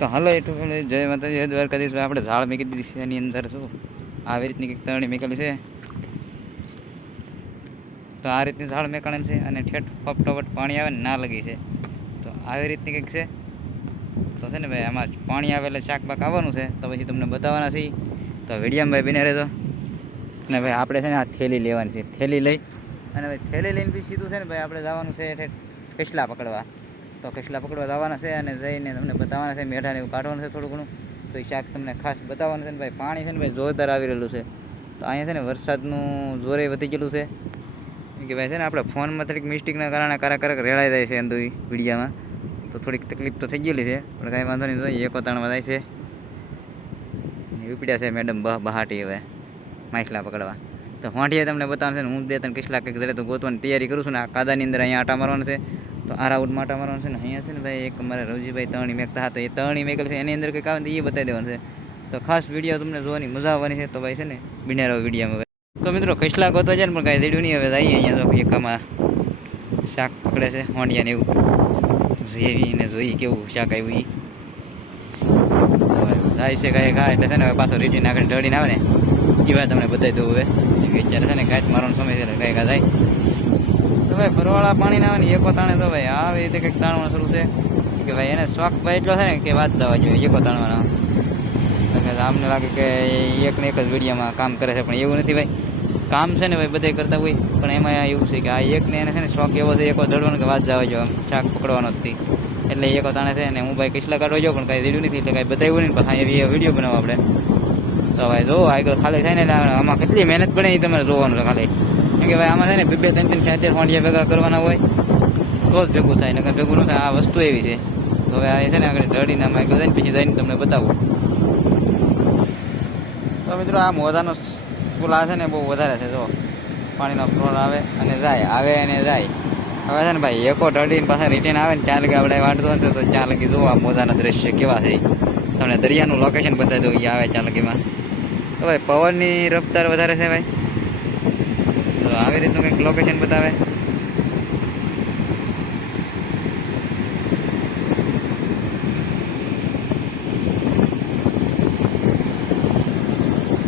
તો હાલો એટલું જય માતાજી દ્વારકાધીશ. આપણે ઝાડ મેકી દીધી છે એની અંદર શું આવી રીતની કંઈક તરણી મેકેલી છે. તો આ રીતની ઝાડ મેકાણે છે અને ઠેઠ ફપટોફટ પાણી આવે ને ના લગી છે. તો આવી રીતની કંઈક છે. તો છે ને ભાઈ આમાં પાણી આવે એટલે શાક બાક આવવાનું છે. તો પછી તમને બતાવવાના છીએ. તો વિડીયામાં ભાઈ બને રહેજો. અને ભાઈ આપણે છે ને આ થેલી લેવાની છે. થેલી લઈ અને ભાઈ થેલી લઈને પછી સીધું છે ને ભાઈ આપણે જવાનું છે ઠેઠ કસલા પકડવા. તો કસલા પકડવા જવાના છે અને જઈને તમને બતાવવાના છે. મેઢાને એવું કાઢવાનું છે થોડું ઘણું. તો એ શાક તમને ખાસ બતાવવાનું છે ને ભાઈ. પાણી છે ને ભાઈ જોરદાર આવી રહેલું છે. તો અહીંયા છે ને વરસાદનું જોરે વધી ગયેલું છે કે ભાઈ છે ને આપણે ફોનમાં થોડીક મિસ્ટેકના કારણે કારક રેડાઈ જાય છે અંદર વિડીયામાં. તો થોડીક તકલીફ તો થઈ ગયેલી છે પણ કાંઈ વાંધો નહીં. જોઈએ એકો તાણમાં જાય છે ઉપડ્યા છે મેડમ બહાટી હવે માછલા પકડવા. તો હોંઠીએ તમને બતાવવાનું છે ને હું 2-3 કિસલા કંઈક જડે તો ગોતવાની તૈયારી કરું છું ને આ કાદાની અંદર અહીંયા આટા મારવાનું છે. તો આ રાઉન્ડમાં આટા મારવાનું છે ને અહીંયા છે ને ભાઈ એક અમારે રવજીભાઈ તરણી મેકતા હતા. એ તરણી મેકેલ છે એની અંદર કંઈક આવે તો એ બતાવી દેવાનું છે. તો ખાસ વિડીયો તમને જોવાની મજા આવવાની છે. તો ભાઈ છે ને બિના રહો વિડીયોમાં. તો મિત્રો કસલા ગોતવા જાય ને પણ કાંઈ જડ્યું નહીં. હવે જઈએ અહીંયા તો એકામાં શાક પકડે છે હોંડિયાને એવું જેવીને જોઈએ કેવું શાક આવ્યું એ જાય છે કાંઈ ખા એટલે છે ને પાછો રીટીને આગળ ઢળીને આવે ને એ વાત તમને બતાવી દઉં. હવે વિચારે છે ને ગાંઠ મારવાનો સમય છે કાંઈ કા જાય તો ભાઈ પરવાળા પાણી ના આવે ને એકો તાણે. તો ભાઈ આવી રીતે કંઈક તાણવાનું શરૂ છે કે ભાઈ એને શોખ ભાઈ એટલો છે ને કે વાત જવા જોઈએ એકો તાણવાનો. આમને લાગે કે એકને એક જ વિડીયોમાં કામ કરે છે પણ એવું નથી ભાઈ. કામ છે ને ભાઈ બધા કરતા હોય પણ એમાં એવું છે કે આ એકને એને છે ને શોખ એવો છે એકો દડવાનો કે વાત જવા જો આમ શાક પકડવાનો જ એટલે એકો તાણે છે ને હું ભાઈ કસલા કાઢવા જાઉં પણ કાંઈ દીધું નથી એટલે કાંઈ બતાવ્યું નહીં. પણ હા એ વિડીયો બનાવો આપણે. તો ભાઈ જો આગળ ખાલી થાય ને એટલે આમાં કેટલી મહેનત પડે એ તમારે જોવાનું છે ખાલી. કેમ કે ભાઈ આમાં છે ને 2-3 70 ફોંડિયા ભેગા કરવાના હોય તો જ ભેગું થાય ને કાંઈ ભેગું ન થાય. આ વસ્તુ એવી છે. તો હવે આ છે ને આગળ ઢળીને આમાં આગળ જાય ને પછી જઈને તમને બતાવું. તો મિત્રો આ મોજાનો સ્કૂલ આ છે ને બહુ વધારે છે. જો પાણીનો ફ્લોર આવે અને જાય આવે અને જાય. હવે છે ને ભાઈ એકો ઢળીને પાછા રિટર્ન આવે ને ત્યાં લગી આપણે વાંટતો નથી તો ત્યાં લગી જુઓ આ મોજાના દ્રશ્ય કેવા છે. તમને દરિયાનું લોકેશન બતાવી દઉં એ આવે ત્યાં લગીમાં. તો ભાઈ પવનની રફતાર વધારે છે ભાઈ. તો આવી રીતનું કંઈક લોકેશન બતાવે.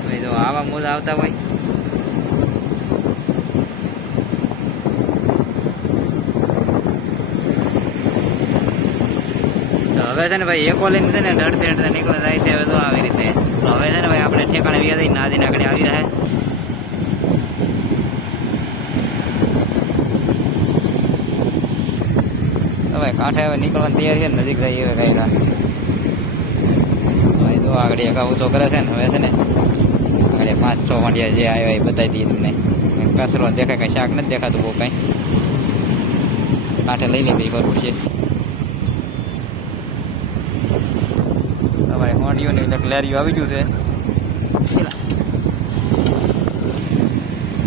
ભાઈ જો આવા મોજા આવતા હોય હવે છે ને ભાઈ એકો લઈને છે ને ઢળતે નીકળતા જાય છે. હવે તો આવી રીતે તો હવે છે ને ભાઈ આપણે ઠેકાણે વ્યા જઈને નાદીને આગળ આવી જાય. તો ભાઈ કાંઠે હવે નીકળવાની તૈયારી છે ને નજીક જાય હવે કાંઈ ભાઈ તો આગળ એક ઊંચો કરે છે ને. હવે છે ને આગળ 5-6 વાંડિયા જે આવ્યા એ બતાવી દઈએ તમને. કચરો દેખાય કાંઈ શાક નથી દેખાતું બહુ કાંઈ. કાંઠે લઈ લે ભાઈ કરવું છે. ભાઈ હોંડીઓની એટલે ક્લેરીઓ આવી ગયું છે.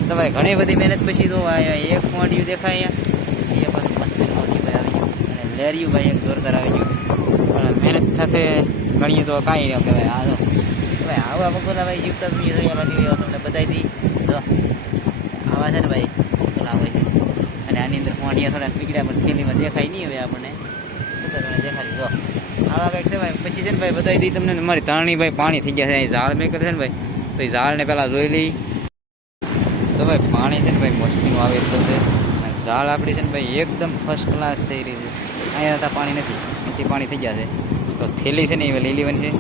તો ભાઈ ઘણી બધી મહેનત પછી તો એક હોંડિયું દેખાય અહીંયા એ પાછું મસ્ત હોંડી ભાઈ આવી ગયું અને લેરિયું ભાઈ એક જોરદાર આવી ગયું. પણ મહેનત સાથે ગણીએ તો કાંઈ ન કહેવાય. આ તો ભાઈ આવા બગોલા ભાઈ જીવતા લાગી તમને બતાવી દી. તો આવા છે ને ભાઈ બગોલા હોય છે અને આની અંદર હોંડિયા થોડાક બીગડ્યા પણ થેલીમાં દેખાય નહીં. હવે આપણને દેખાડી દો આવા કંઈક છે ભાઈ. પછી છે ને ભાઈ બતાવી દઈ તમને મારી તારણી ભાઈ પાણી થઈ ગયા છે. અહીં ઝાડ મેં કરે છે ને ભાઈ તો એ ઝાડને પહેલાં જોઈ લઈ. તો ભાઈ પાણી છે ને ભાઈ મસ્તીનું આવે એટલું છે. ઝાડ આપણી છે ને ભાઈ એકદમ ફર્સ્ટ ક્લાસ થઈ રહી છે. અહીંયા હતા પાણી નથી એથી પાણી થઈ ગયા છે. તો થેલી છે ને એ લઈ લેવાની છે.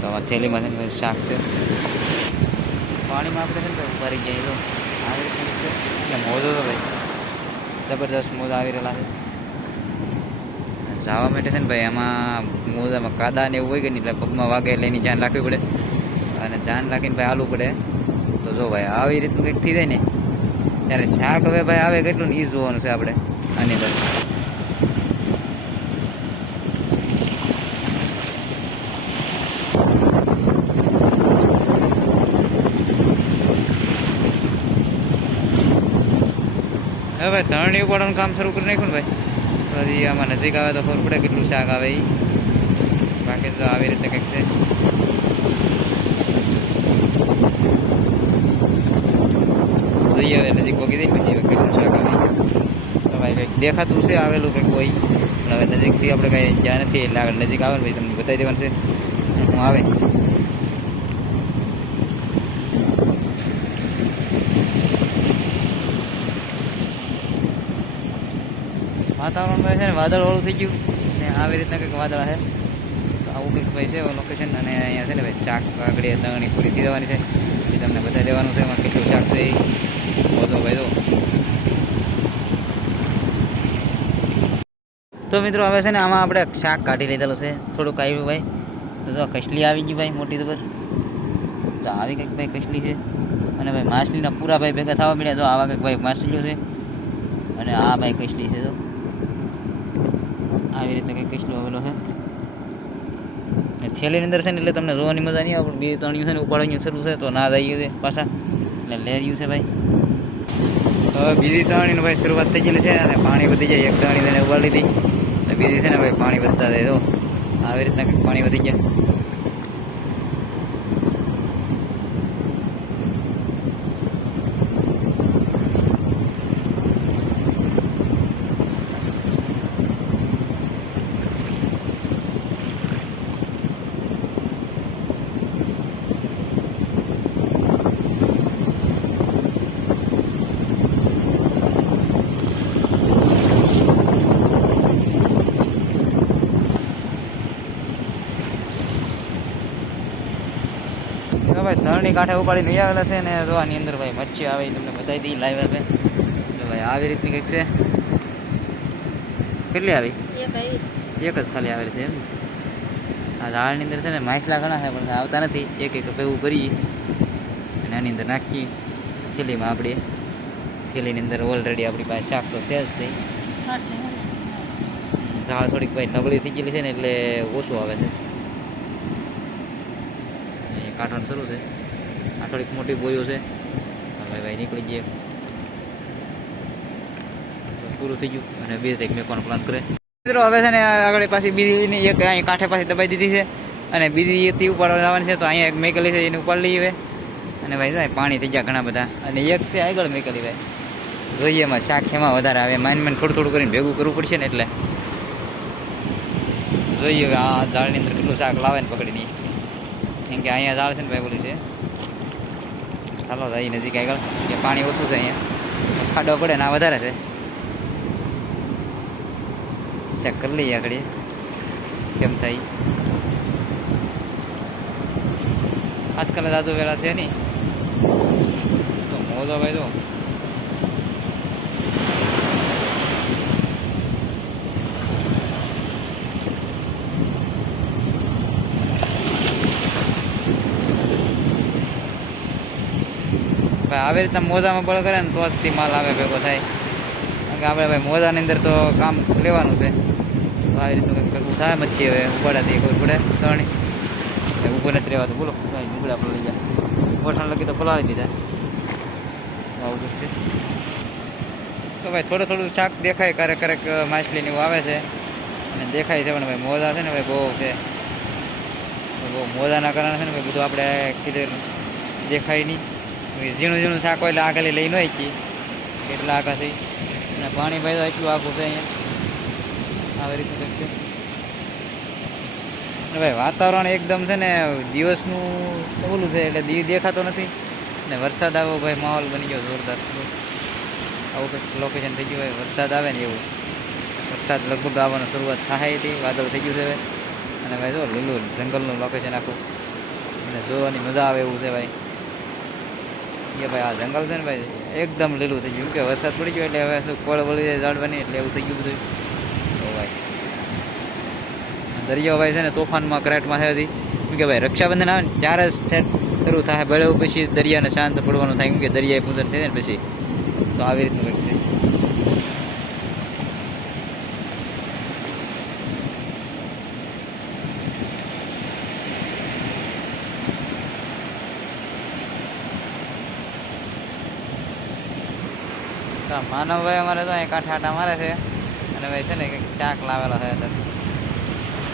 તો આમાં થેલીમાં છે ને ભાઈ શાક છે. પાણીમાં આપણે છે ને ભાઈ ભરી જાય તો આવી રીતે એટલે મોજો તો ભાઈ જબરદસ્ત મોજા આવી રહેલા છે. જવા માટે છે ને ભાઈ આમાં મોજામાં કાદા ને એવું હોય કે નહીં એટલે પગમાં વાગે એટલે એની ધ્યાન રાખવી પડે અને ધ્યાન રાખીને ભાઈ હાલવું પડે. તો જો ભાઈ આવી રીતનું કંઈક થઈ જાય ને ત્યારે શાક હવે ભાઈ આવે કેટલું ને એ જોવાનું છે આપણે આની અંદર. હવે ભાઈ ધરણી ઉપાડવાનું કામ શરૂ કરી નાખ્યું ને ભાઈ. પછી આમાં નજીક આવે તો ખબર પડે કેટલું શાક આવે એ. બાકી તો આવી રીતે કંઈક છે. જોઈએ હવે નજીક પગી દઈ પછી કેટલું શાક આવે તો ભાઈ કંઈક દેખાતું છે આવેલું કંઈક કોઈ પણ હવે નજીકથી આપણે કાંઈ જ્યાં નથી એટલે આગળ નજીક આવે ને ભાઈ તમને બતાવી દેવાનું છે હું આવે. વાતાવરણ ભાઈ છે ને વાદળવાળું થઈ ગયું ને આવી રીતના કંઈક વાદળ છે. તો આવું કંઈક ભાઈ છે લોકેશન. અને અહીંયા છે ને ભાઈ શાક આગળ તળણી પૂરી થઈ જવાની છે એ તમને બતાવી દેવાનું છે. એમાં કેટલું શાક છે એ બધો ભાઈ તો મિત્રો હવે છે ને આમાં આપણે શાક કાઢી લીધેલું છે. થોડુંક આવ્યું ભાઈ તો જો કસલી આવી ગઈ ભાઈ મોટી ખબર તો આવી કંઈક ભાઈ કસલી છે. અને ભાઈ માછલીના પૂરા ભાઈ ભેગા થવા મળ્યા. તો આવા કંઈક ભાઈ માછલીઓ છે. અને આ ભાઈ કસલી છે. તો આવી રીતે કંઈક કસલો આવેલો છે. ને થેલીની અંદર છે ને એટલે તમને જોવાની મજા નહીં આવે. પણ બે ત્રણિયું છે ને ઉપાડવાનું શરૂ છે તો ના જઈએ છે પાછા એટલે લેર્યું છે ભાઈ. તો બીજી ત્રણીની ભાઈ શરૂઆત થઈ ગયેલી છે. અને પાણી વધી જાય. એક ત્રણી તેને ઉબાડી લીધી અને બીજી છે ને ભાઈ પાણી વધતા જાય. તો આવી રીતના કંઈક પાણી વધી ગયા. ભાઈ ધરણી કાંઠે ઉપાડીને લઈ આવેલા છે. ને તો આની અંદર ભાઈ મચ્છી આવે તમને બતાવી દઈ લાઈવ આપે. તો ભાઈ આવી રીતની કંઈક છે. કેટલી આવી? એક જ ખાલી આવેલી છે એમ. આ ઝાડની અંદર છે ને માછલા ઘણા છે પણ આવતા નથી. એક એક ભેગું કરીએ અને આની અંદર નાખીએ થેલીમાં. આપણે થેલીની અંદર ઓલરેડી આપણી પાસે શાક તો છે જ થઈ. ઝાડ થોડીક ભાઈ નબળી થઈ ગયેલી છે ને એટલે ઓછું આવે છે. કાઢવાનું શરૂ છે. આ થોડીક મોટી બોયો છે. હવે ભાઈ નીકળી જઈએ. પૂરું થઈ ગયું અને બે એક મેકવાનો પ્લાન કરે મિત્રો. હવે છે ને આગળ પાછી બીજી એક અહીં કાંઠે પાછી દબાઈ દીધી છે. અને બીજી એકથી ઉપાડવા જવાની છે. તો અહીંયા એક મેકેલી છે એને ઉપાડી લઈએ. અને ભાઈ ભાઈ પાણી થઈ ગયા ઘણા બધા. અને એક છે આગળ મેકેલી ભાઈ જોઈએ એમાં શાક એમાં વધારે આવે. માઇન થોડું થોડું કરીને ભેગું કરવું પડશે ને એટલે જોઈએ હવે આ ઝાડની અંદર કેટલું શાક લાવે ને પકડીને. કેમ કે અહીંયા ઝાડ છે ને ભાઈ બોલી છે. ચાલો જાય નજીક આગળ કે પાણી ઓછું છે. અહીંયા ખાડો પડે ને આ વધારે છે. ચેક કરી લઈએ આગળ કેમ થાય. આજકાલ દાદુ વેલા છે નહીં તો મોજો ભાઈ તો આવી રીતના મોજામાં બળ કરે ને તો જ માલ આવે ભેગો થાય. કારણ કે આપણે ભાઈ મોજાની અંદર તો કામ લેવાનું છે. તો આવી રીતનું કંઈક ભેગું થાય મચ્છી. હવે ઉપાડાથી ખબર પડે ત્રણેય ઊભું નથી રહેવાતું. બોલો ભાઈ ડુંગળી આપણે લઈ જાય ગોઠણ લગી તો પલાળી દીધા. આવું કંઈક છે. તો ભાઈ થોડું થોડું શાક દેખાય. ક્યારેક ક્યારેક માછલીને એવું આવે છે અને દેખાય છે. પણ ભાઈ મોજા છે ને ભાઈ બહુ છે. બહુ મોજાના કારણે છે ને ભાઈ બધું આપણે કીધું દેખાય નહીં. ઝીણું ઝીણું શાક હોય એટલે આગળ લઈ ન શીખી એટલા આગાથી. અને પાણી ભાઈ તો એટલું આખું છે અહીંયા આવી રીતનું કંઈક છે. અને ભાઈ વાતાવરણ એકદમ છે ને દિવસનું ઓલું છે એટલે દેખાતો નથી. ને વરસાદ આવ્યો ભાઈ માહોલ બની ગયો જોરદાર. આવું કંઈક લોકેશન થઈ ગયું હોય વરસાદ આવે ને એવું. વરસાદ લગભગ આવવાની શરૂઆત થાય હતી. વાદળ થઈ ગયું છે ભાઈ. અને ભાઈ જો લીલું જંગલનું લોકેશન આખું અને જોવાની મજા આવે એવું છે ભાઈ. કે ભાઈ આ જંગલ છે ને ભાઈ એકદમ લીલું થઈ ગયું. કે વરસાદ પડી ગયો એટલે હવે શું ફળ વળી જાય ઝાડ બની એટલે એવું થઈ ગયું બધું. તો ભાઈ દરિયો ભાઈ છે ને તોફાનમાં કરાટમાં છે હતી. કેમ કે ભાઈ રક્ષાબંધન આવે ને ત્યારે જ શરૂ થાય. બળવું પછી દરિયાને શાંત પડવાનું થાય. કેમ કે દરિયાએ પૂજન થઈ જાય ને પછી. તો આવી રીતનું કંઈક છે. માનવભાઈ અમારે તો અહીં કાંઠે આટા મારે છે. અને ભાઈ છે ને કંઈક શાક લાવેલો છે અંદર.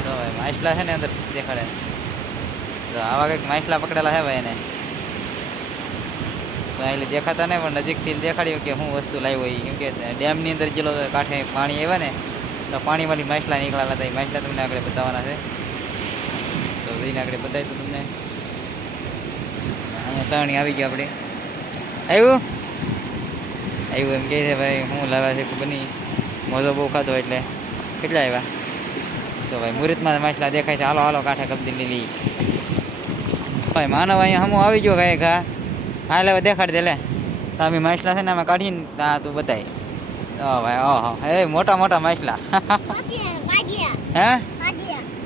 તો ભાઈ માછલા છે ને અંદર દેખાડે. તો આવા કંઈક માછલા પકડેલા છે ભાઈ એને. તો એટલે દેખાતા નહીં પણ નજીકથી દેખાડ્યું કે હું વસ્તુ લાવ્યો એ. કેમ કે ડેમની અંદર જેલો કાંઠે પાણી આવ્યા ને તો પાણીવાળી માછલા નીકળેલા હતા એ માછલા તમને આગળ બતાવવાના છે. તો જઈને આગળ બતાવી તો તમને અહીંયા તરણી આવી ગઈ આપણે. આવ્યું આવ્યું એમ કહે છે ભાઈ, શું લાવ્યા છે ખબર નહીં. મોજો બહુ ખાધો એટલે. કેટલા આવ્યા? તો ભાઈ મુહૂર્તમાં માછલા દેખાય છે. હાલો હાલો કાંઠે કબદી લીલી ભાઈ. માનવ અહીંયા હમું આવી ગયો કાંઈ ઘા. હા લે દેખાડી દે લે. તમે માછલા છે ને અમે કાઢીને હા તું બતાવી. ઓ ભાઈ ઓહો હે મોટા મોટા માછલા. હે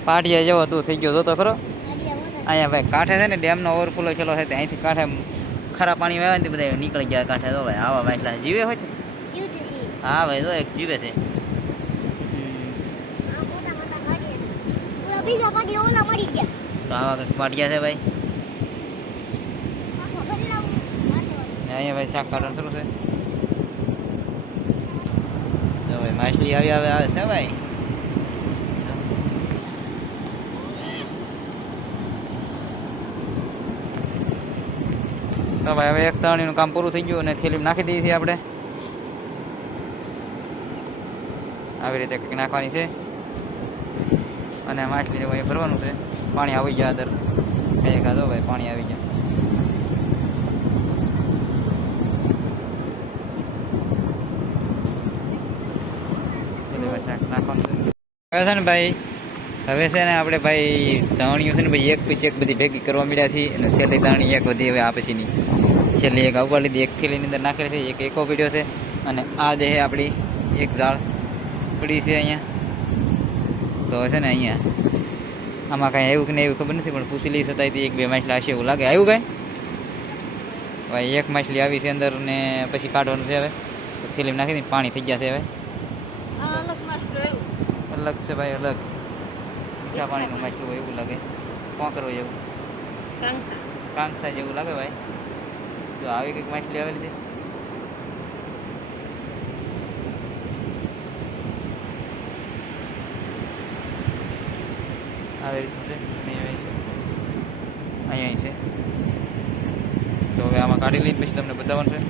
પાટિયા જેવો તું થઈ ગયો જોતો ખરો. અહીંયા ભાઈ કાંઠે છે ને ડેમનો ઓવરફ્લો ચલો છે, અહીંથી કાંઠે ખરા પાણી આવે ને બધા નીકળી ગયા કાંઠે. તો ભાઈ આવા માછલા જીવે હોય છે. હા ભાઈ જો એક જીવે છે. તો આવા કંઈક પાટિયા છે ભાઈ. અહીંયા ભાઈ શાક કાઢવાનું શરૂ છે. તો ભાઈ માછલી આવી આવે છે ભાઈ. તો ભાઈ હવે એક તરણીનું કામ પૂરું થઈ ગયું અને થેલી નાખી દઈએ છીએ આપણે. આવી રીતે કંઈક નાખવાની છે અને માછલી અહીં ભરવાનું છે. પાણી આવી ગયા અંદર કઈ ખાધો ભાઈ, પાણી આવી ગયા. નાખવાનું હવે છે ને ભાઈ. હવે છે ને આપણે ભાઈ દાણીઓ છે ને ભાઈ એક પછી એક બધી ભેગી કરવા મળ્યા છીએ અને છેલ્લી દાણી એક બધી હવે આ પછીની છેલ્લી એક આવવા લીધી. એક થેલીની અંદર નાખેલી છે, એક એકો પીડ્યો છે અને આ જે છે આપણી એક ઝાડ પડી છે અહીંયા. તો છે ને અહીંયા આમાં કાંઈ આવ્યું કે નહીં એવું ખબર નથી, પણ પૂછી લઈ છતાંય એક બે માછલા હશે એવું લાગે. આવ્યું કાંઈ ભાઈ એક માછલી આવી છે અંદર ને પછી કાઢવાનું છે. હવે થેલીમાં નાખી દઈને પાણી થઈ ગયા છે. હવે અલગ છે ભાઈ, અલગ મીઠા પાણીનું માછલું હોય એવું લાગે. કોંકરો જેવું, કાંકસા જેવું લાગે ભાઈ. તો આવી કંઈક માછલી આવેલી છે. આવી રીતનું છે. અહીંયા છે. તો હવે આમાં કાઢી લઈને પછી તમને બતાવવાનું છે.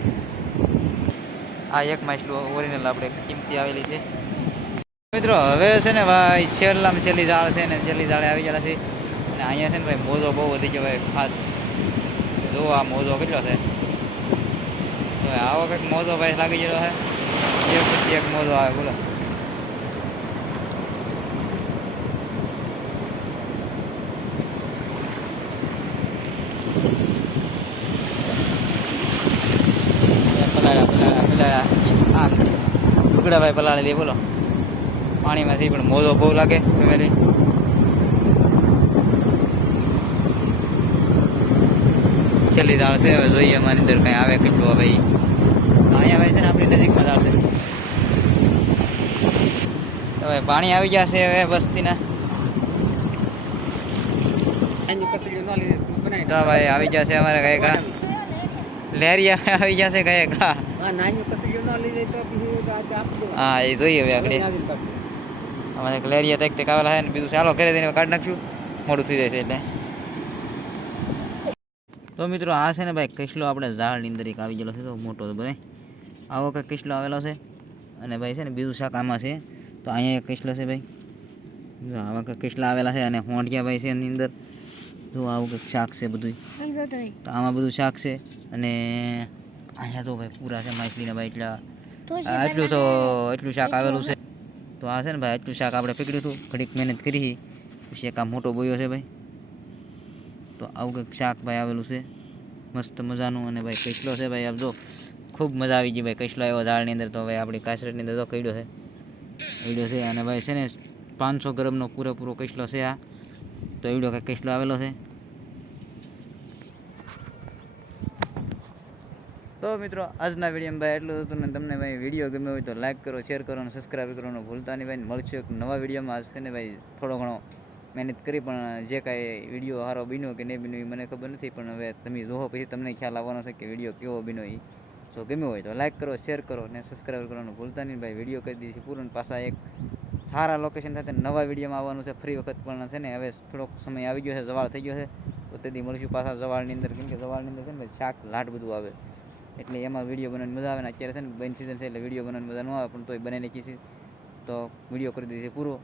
આ એક માછલું ઓરિજિનલ આપણે કિંમતી આવેલી છે મિત્રો. હવે છે ને ભાઈ છેલ્લામાં છેલ્લી ઝાડ છે ને છેલ્લી ઝાડે આવી ગયેલા છે. અને અહીંયા છે ને ભાઈ મોજો બહુ વધી ગયો ભાઈ ખાસ. જો આ મોજો કેટલો છે. તો આવો કંઈક મોજો ભાઈ લાગી ગયેલો છે. એક પછી એક મોજો આવે બોલો. ટુકડા ભાઈ પલાળી દે બોલો પાણીમાંથી. પણ મોજો બહુ લાગે ફેમિલી. છેલ્લી દાળ છે. હવે જોઈએ અમારી અંદર કંઈ આવે કેટલું. હવે અહીંયા ભાઈ છે ને આપણી નજીકમાં દાળ છે. હવે પાણી આવી ગયા છે હવે વસ્તીના. તો ભાઈ આવી ગયા છે અમારે કઈ કા લેરિયા આવી ગયા છે કઈ કા. હા એ જોઈએ હવે આગળ. અમારે લેરિયા તક તક આવેલા છે ને બીજું ચાલો ઘરે જઈને કાઢી નાખશું, મોડું થઈ જાય છે એટલે. તો મિત્રો આ છે ને ભાઈ કિસલો આપણે ઝાડની અંદર એક આવી ગયેલો છે. તો મોટો ભાઈ આવો કંઈક કિસલો આવેલો છે. અને ભાઈ છે ને બીજું શાક આમાં છે. તો અહીંયા એક કિસલો છે ભાઈ. જો આવા કંઈક કિસલા આવેલા છે અને હોંડિયા ભાઈ છે એની અંદર. જો આવું કંઈક શાક છે બધું. તો આમાં બધું શાક છે. અને અહીંયા તો ભાઈ પૂરા છે માછલીના ભાઈ. એટલું શાક આવેલું છે. તો આ છે ને ભાઈ એટલું શાક આપણે પકડ્યું હતું, ઘડીક મહેનત કરી પછી એક આ મોટો બોયો છે ભાઈ. તો આવું કંઈક શાક ભાઈ આવેલું છે મસ્ત મજાનું. અને ભાઈ કિસલો છે ભાઈ. આપ જો ખૂબ મજા આવી ગઈ ભાઈ કિસલો આવ્યો ઝાડની અંદર. તો ભાઈ આપણી કાસરટની અંદર તો કઈડ્યો છે. અને ભાઈ છે ને 500 ગ્રામનો પૂરેપૂરો કિસલો છે આ. તો એવડો કંઈક કિસલો આવેલો છે. તો મિત્રો આજના વિડીયોમાં ભાઈ એટલું હતું ને. તમને ભાઈ વિડીયો ગમ્યો હોય તો લાઈક કરો, શેર કરો અને સબસ્ક્રાઈબ કરવાનું ભૂલતા નહીં ભાઈ. મળશું એક નવા વિડીયોમાં. આજ છે ને ભાઈ થોડો ઘણો મહેનત કરી, પણ જે કાંઈ વિડીયો સારો બન્યો કે નહીં બન્યો એ મને ખબર નથી. પણ હવે તમે જોવો પછી તમને ખ્યાલ આવવાનો છે કે વિડીયો કેવો બન્યો એ. જો ગમ્યો હોય તો લાઈક કરો, શેર કરો અને સબસ્ક્રાઈબ કરવાનું ભૂલતા નહીં ભાઈ. વિડીયો કરી દીધી પૂરું. પાછા એક સારા લોકેશન સાથે નવા વિડીયોમાં આવવાનું છે ફરી વખત. પણ છે ને હવે થોડોક સમય આવી ગયો છે, જવાળ થઈ ગયો છે. તો તેથી મળીશું પાછા જવાળની અંદર. કેમ કે જવાળની અંદર છે ને ભાઈ શાક લાટ બધું આવે એટલે એમાં વિડીયો બનાવવાની મજા આવે ને. અત્યારે છે ને બંધ સિઝન છે એટલે વિડીયો બનાવવાની મજા ન આવે, પણ તોય બનાવી નાખી છે. તો વિડીયો કરી દીધી પૂરો.